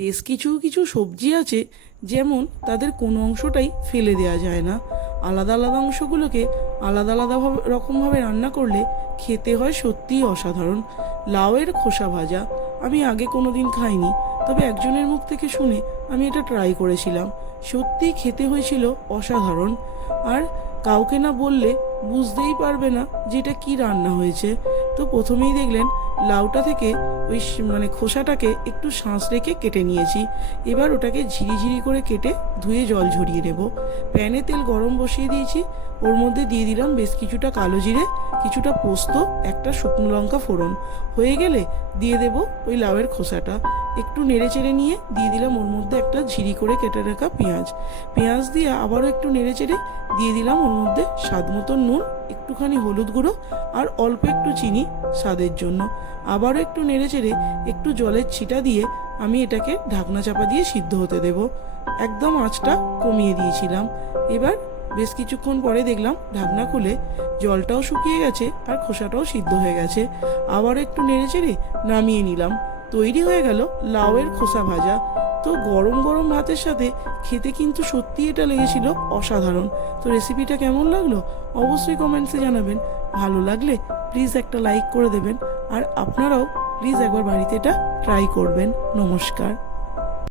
বেশ কিছু কিছু সবজি আছে, যেমন তাদের কোনো অংশটাই ফেলে দেওয়া যায় না। আলাদা আলাদা অংশগুলোকে আলাদা আলাদা ভাবে- রকমভাবে রান্না করলে খেতে হয় সত্যিই অসাধারণ। লাউয়ের খোসা ভাজা আমি আগে কোনো দিন খাইনি, তবে একজনের মুখ থেকে শুনে আমি এটা ট্রাই করেছিলাম। সত্যিই খেতে হয়েছিল অসাধারণ। আর কাউকে না বললে বুঝতেই পারবে না যে এটা কী রান্না হয়েছে। তো প্রথমেই দেখলেন লাউটা থেকে ওই মানে খোসাটাকে একটু শাঁস রেখে কেটে নিয়েছি। এবার ওটাকে ঝিরিঝিরি করে কেটে ধুয়ে জল ঝরিয়ে নেব। প্যানে তেল গরম বসিয়ে দিয়েছি। ওর মধ্যে দিয়ে দিলাম বেশ কিছুটা কালো জিরে, কিছুটা পোস্ত, একটা শুকনো লঙ্কা ফোড়ন। হয়ে গেলে দিয়ে দেব ওই লাউয়ের খোসাটা। একটু নেড়ে চেড়ে নিয়ে দিয়ে দিলাম ওর মধ্যে একটা ঝিরি করে কেটে রাখা পেঁয়াজ। পেঁয়াজ দিয়ে আবারও একটু নেড়ে চেড়ে দিয়ে দিলাম ওর মধ্যে স্বাদ মতো নুন, একটুখানি হলুদ গুঁড়ো আর অল্প একটু চিনি স্বাদের জন্য। আবারও একটু নেড়ে চেড়ে একটু জলের ছিটা দিয়ে আমি এটাকে ঢাকনা চাপা দিয়ে সিদ্ধ হতে দেব। একদম আঁচটা কমিয়ে দিয়েছিলাম। এবার বেশ কিছুক্ষণ পরে দেখলাম ঢাকনা খুলে জলটাও শুকিয়ে গেছে আর খোসাটাও সিদ্ধ হয়ে গেছে। আবার একটু নেড়ে চেড়ে নামিয়ে নিলাম। তৈরি হয়ে গেল লাউয়ের খোসা ভাজা। তো গরম গরম ভাতের সাথে খেতে কিন্তু সত্যি এটা লেগেছিল অসাধারণ। তো রেসিপিটা কেমন লাগল? অবশ্যই কমেন্টসে জানাবেন। ভালো লাগলে প্লিজ একটা লাইক করে দেবেন। আর আপনারাও প্লিজ একবার বাড়িতে এটা ট্রাই করবেন। নমস্কার।